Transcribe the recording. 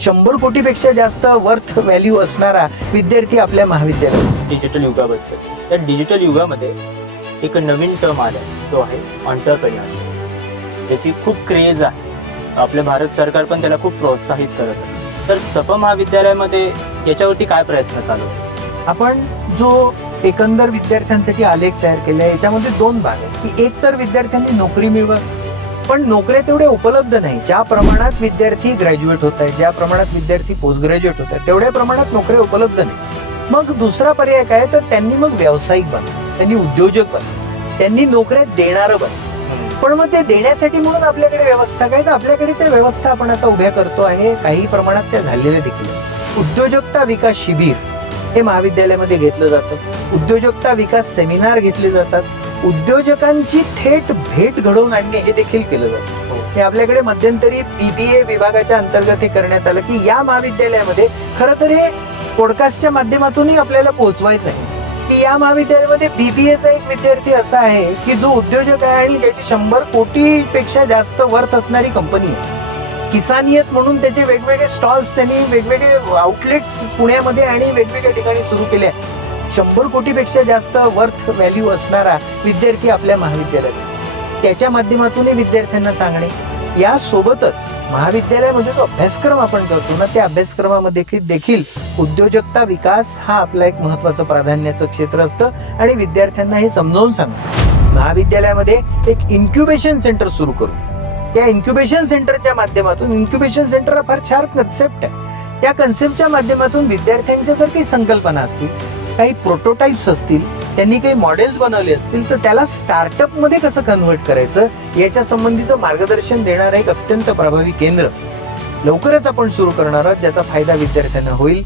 100 कोटीपेक्षा जास्त worth value असणारा विद्यार्थी आपल्या महाविद्यालयात. डिजिटल युगाबद्दल, त्या डिजिटल युगामध्ये एक नवीन टर्म आला, तो आहे एंटरप्रेन्योरशिप. त्याची खूप क्रेज आहे. आपल्या भारत सरकार पण त्याला खूप प्रोत्साहित करत आहे. तर सप महाविद्यालयामध्ये याच्यावरती काय प्रयत्न चालू आहेत? आपण जो एकंदर विद्यार्थ्यांसाठी आलेख तयार केला याच्यामध्ये 2 भाग आहेत की एक तर विद्यार्थ्यांनी नोकरी मिळवा, पण नोकऱ्या तेवढ्या उपलब्ध नाही. ज्या प्रमाणात विद्यार्थी ग्रॅज्युएट होत आहेत, ज्या प्रमाणात विद्यार्थी पोस्ट ग्रॅज्युएट होत आहेत, तेवढ्या प्रमाणात नोकऱ्या उपलब्ध नाही. मग दुसरा पर्याय काय, तर त्यांनी मग व्यावसायिक बना, त्यांनी उद्योजक बना, त्यांनी नोकऱ्या देणारं बना. पण मग ते देण्यासाठी म्हणून आपल्याकडे व्यवस्था काय, तर आपल्याकडे त्या व्यवस्था आपण आता उभ्या करतो आहे. काही प्रमाणात त्या झालेल्या देखील. उद्योजकता विकास शिबिर हे महाविद्यालयामध्ये घेतलं जातं. उद्योजकता विकास सेमिनार घेतले जातात. उद्योजकांची थेट भेट घडवून आणणे हे देखील केलं जातं. हे आपल्याकडे मध्यंतरी BBA विभागाच्या अंतर्गत हे करण्यात आलं की या महाविद्यालयामध्ये खरं तर हे पॉडकास्टच्या माध्यमातूनही आपल्याला पोहोचवायचं आहे की या महाविद्यालयामध्ये BBAचा एक विद्यार्थी असा आहे की जो उद्योजक आहे आणि त्याची 100 कोटीपेक्षा जास्त वर्थ असणारी कंपनी आहे. किसानियत म्हणून त्याचे वेगवेगळे स्टॉल्स त्यांनी वेगवेगळे आउटलेट्स पुण्यामध्ये आणि वेगवेगळ्या ठिकाणी सुरू केले. 100 कोटीपेक्षा जास्त वर्थ व्हॅल्यू असणारा विद्यार्थी आपल्या महाविद्यालयाचा. त्याच्या माध्यमातून विद्यार्थ्यांना सांगणे, यासोबतच महाविद्यालयामध्ये जो अभ्यासक्रम आपण करतो ना, त्या अभ्यासक्रमामध्ये देखील उद्योजकता विकास हा आपला एक महत्वाचं प्राधान्याचं क्षेत्र असतं आणि विद्यार्थ्यांना हे समजावून सांगतो. महाविद्यालयामध्ये एक इन्क्युबेशन सेंटर सुरू करू. त्या इन्क्युबेशन सेंटरच्या माध्यमातून, इन्क्युबेशन सेंटर हा फार छान कन्सेप्ट आहे. त्या कन्सेप्टच्या माध्यमातून विद्यार्थ्यांच्या जर काही संकल्पना असतील, काही प्रोटोटाइप्स असतील, त्यांनी काही मॉडेल्स बनवले असतील, तर त्याला स्टार्टअप मध्ये कसं कन्व्हर्ट करायचं याच्या संबंधीचं मार्गदर्शन देणारं एक अत्यंत प्रभावी केंद्र लवकरच आपण सुरू करणार आहोत, ज्याचा फायदा विद्यार्थ्यांना होईल.